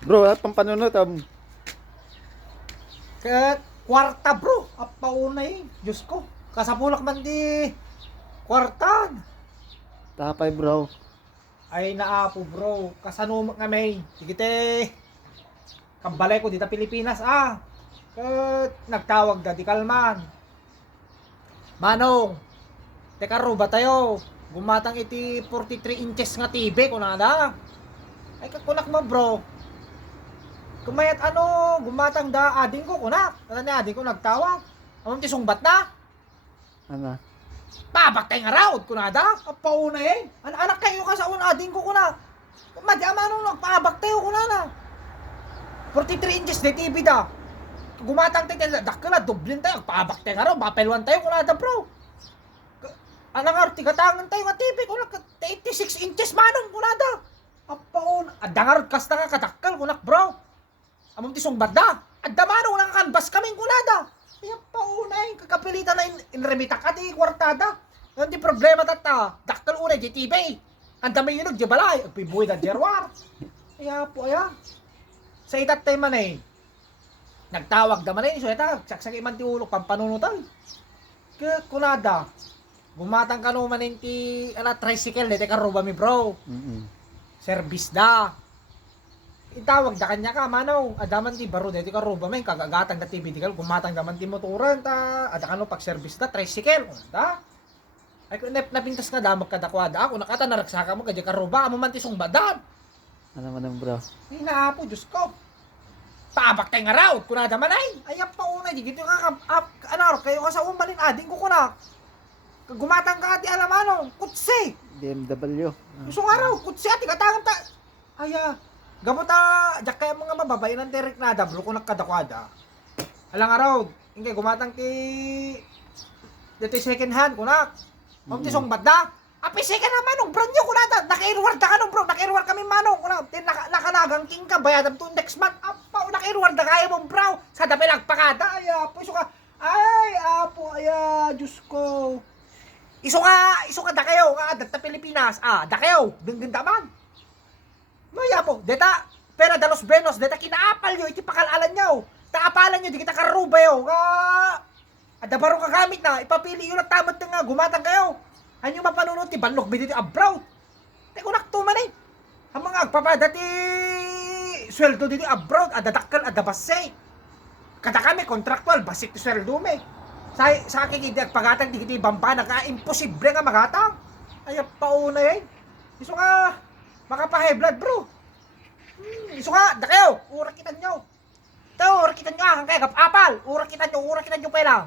Bro, at pampanunod Ke kwarta bro, apaunay, Diyos ko. Kasapulak man di kwarta. tapay bro. Ay naapo bro, kasanumak nga may. Sige te, kabalay ko dito Pilipinas Ket nagtawag da di kalman. Manong, teka ro ba tayo? Gumatang iti 43 inches nga TV ko nada. Ay kakunak mo bro. Kumayat gumatang da ading ko kunak. Ano ni ading ko nagtawag. Amon ti sungbat na. Ano? Pabaktay nga raod kunada. Apauna anak kayo ka sa ading ko kunak. Madi amano nagpabaktay ko kunana. 43 inches de TV da. Gumatang tayo dakla dublin tayo pabaktay nga raw mapelwan tayo kunada bro. Anang arti katangan tayo nga TV kunak 86 inches manong kunada. Apauna adangarod kasta nga kadakkel kunak bro. Among tisong banda. Adda mano nang kanbas kaming kunada. Kaya paunay kakapilitan na inremita ka di kwartada. Hindi problema tata. Daktal unay di TV. Ang dami yun di balay. Agpibuhay na derwar. Kaya po sa itat tayo man nagtawag naman so ita saksaki man ti ulok pampanunutay. Kaya kunada. Bumatang ka naman ti tricycle dito karuba mi bro. Service da. Itawag da kanya ka manaw adaman ti baro dito ka roba may kagagatang da TV dikal gumatang daman ti motoran ta ada kano pag service da tricycle da ay kun napintas nga damak kadakwada ako nakata naragsaka mo kadya ka roba amo man ti sungbadan Ano man bro? hinaapo Diyos ko pabaktay nga raw kunada man ay pa unay di gito ka kayo ka sa umalin ading ko kunak gumatang ka ti alamano kutsi BMW. gusto nga raw kutsi ati katangan ta gamot jak kaya mga mababay ng direct na bro kung nakadakwada. Alang araw, hindi gumatang dito second hand kunak. Om ti songbat da. Api second hand manong brand new kunada. Naka-airward da kanong bro, naka-airward kami manong kunak. Nakanagang king ka bayadan to next month. Apa naka-airward da kaya mo bro. Sa dapi nagpakada. Ay apo iso ka. Ay apo Diyos ko. Iso ka da kayo da Pilipinas. Da kayo. Ganda man. Maya po, deta, pera de los Benos, deta kinaapal nyo, iti pakalalan nyo. Taapalan nyo, di kita karubayo. Ada baro kagamit na, ipapili yun at tamad nga, gumatang kayo. Anyo mapanunod, ti banlog, bidito abroad. Teko naktuman Ang mga agpapada ti sweldo dito abroad, adadakkel, adabasay. Kada kami, contractual, basik ti sweldo me. Sa akin, hindi agpagatang, di kita ibamba, naka-imposible nga magatang. Ay, pauna Iso nga, makapahay blood bro. Iso nga, da kayo, urakitan nyo. Ito, urakitan nyo kaya kapapal. Urakitan nyo pa lang.